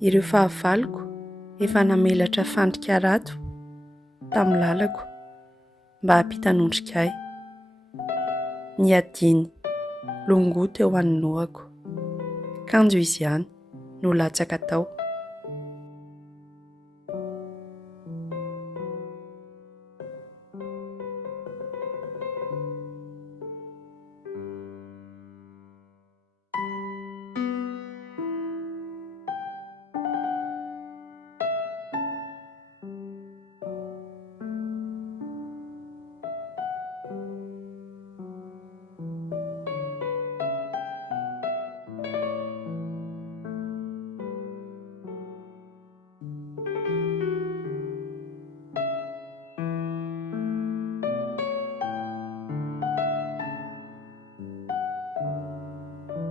Ireo fahavaloko efa namelatra fandrika rato tamin'ny lalako mba hampitanondrika ahy. Niadiny longoto eo anolohako, kanjo izy ihany no latsaka tao.